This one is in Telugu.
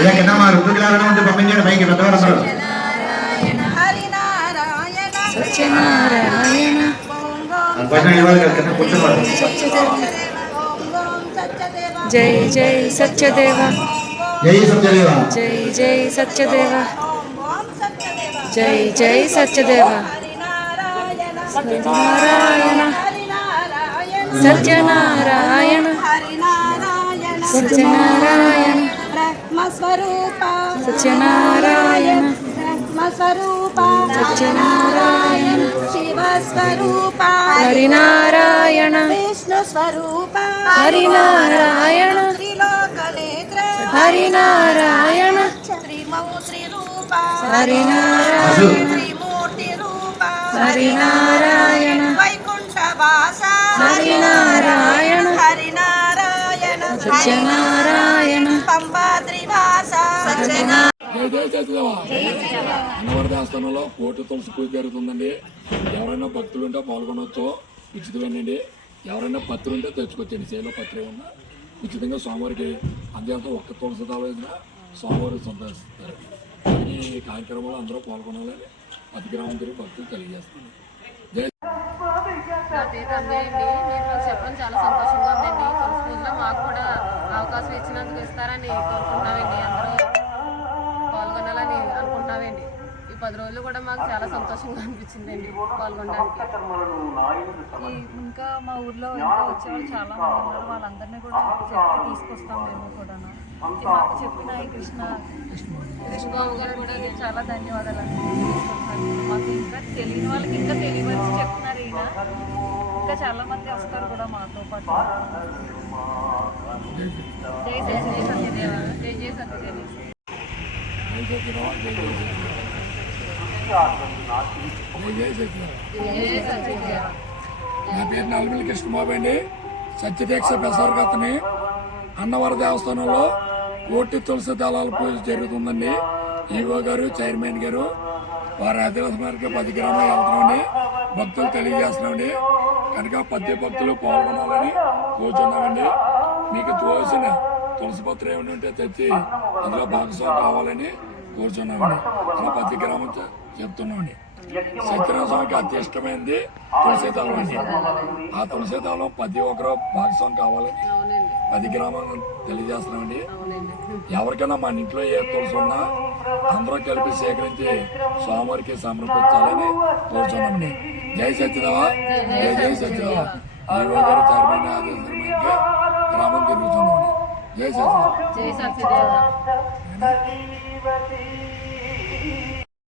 ಇದಕ್ಕೆನಮ್ಮ ಋತುಗ್ಲಾರನ ಒಂದು ಬಮ್ಮಿನ ಬೈಗೆ ಬದವರಸರು ಜೈ ಜೈ ಸತ್ಯದೇವ ಜೈ ಸತ್ಯದೇವ ಜೈ ಜೈ ಸತ್ಯದೇವ ಜೈ ಜೈ ಸತ್ಯದೇವ ಸತ್ಯನಾರಾಯಣ ಸತ್ಯನಾರಾಯಣ ಸತ್ಯನಾರಾಯಣ బ్రహ్మస్వరూప సత్యనారాయణ బ్రహ్మస్వరూప సత్యనారాయణ శివస్వరూప హరినారాయణ విష్ణు స్వరూప హరినారాయణ త్రిలోకనేత్ర హరినారాయణ త్రిమౌత్రి రూప హరినారాయణ త్రిమూర్తి రూప హరినారాయణ వైకుంఠ వాస హరినారాయణ హరినారాయణ సత్యనారాయణ. త్రివాస అన్నవర దేవస్థానంలో కోటి తులసి పూజ జరుగుతుందండి. ఎవరైనా భక్తులు ఉంటే పాల్గొనవచ్చు ఉచితమేనండి. ఎవరైనా పత్రి ఉంటే తెచ్చుకోవచ్చండి చేలో పత్రి ఉన్నా ఉచితంగా స్వామివారికి అంతేంత ఒక్క తులసి తావేసిన స్వామివారికి సందర్శిస్తారు ఈ కార్యక్రమంలో అందరూ పాల్గొనాలని అతి గ్రామం తిరిగి భక్తులు తెలియజేస్తుంది చెప్పడం చాలా సంతోషంగా అవకాశం ఇస్తారని కోరుకుంటామండి. అందరూ పాల్గొనాలని అనుకుంటున్నామండి ఈ పది రోజులు కూడా మాకు చాలా సంతోషంగా అనిపించిందండి పాల్గొనడానికి. ఈ ఇంకా మా ఊర్లో ఇంకా వచ్చేవాళ్ళు చాలా మంది ఉన్నారు. వాళ్ళందరినీ కూడా చెప్పి తీసుకొస్తాం మేము కూడా మాకు చెప్పిన ఈ కృష్ణ కృష్ణబాబు గారు కూడా చాలా ధన్యవాదాలు అండి. మాకు ఇంకా తెలియని వాళ్ళకి ఇంకా తెలియవచ్చు చెప్తున్నారు ఈయన. ఇంకా చాలా మంది వస్తారు కూడా మాతో పాటు. జై జై జై సత్యదేవ. జై జై సత్యదేవ. నా పేరు నల్మిల్లి కృష్ణబాబు అండి. సత్యదీక్ష ప్రసారకర్తని అన్నవర దేవస్థానంలో కోటి తులసి దళాల పూజ జరుగుతుందండి. ఈవో గారు చైర్మన్ గారు వారి ఆదివాసీ మేరకు పది గ్రామాలు వెళ్తున్నామని భక్తులు తెలియజేస్తున్నామండి. కనుక పది భక్తులు పాల్గొనాలని కూర్చున్నామండి. మీకు తోసిన తులసి పత్రం ఏమైనా ఉంటే తెచ్చి అందులో భాగస్వామి కావాలని కోరుచున్నామండి. అలా పది గ్రామం చెప్తున్నామండి. సత్యనారాయణ స్వామికి అతి ఇష్టమైనది అండి ఆ తులసి ప్రతి ఒక్కరు భాగస్వామి కావాలని అవునండి పది గ్రామాలను తెలియజేస్తున్నామండి. ఎవరికైనా మన ఇంట్లో ఏ తులసి ఉన్నా అందరూ కలిపి సేకరించి స్వామివారికి సమర్పించాలని కోరుచున్నామండి. జై సత్యదేవా జై జై సత్యదేవ ఈవో గారు చైర్మన్ ఆదేశంగా గ్రామం తిరుగుతున్నామండి. జై సత్యదేవ జై సత్యదేవ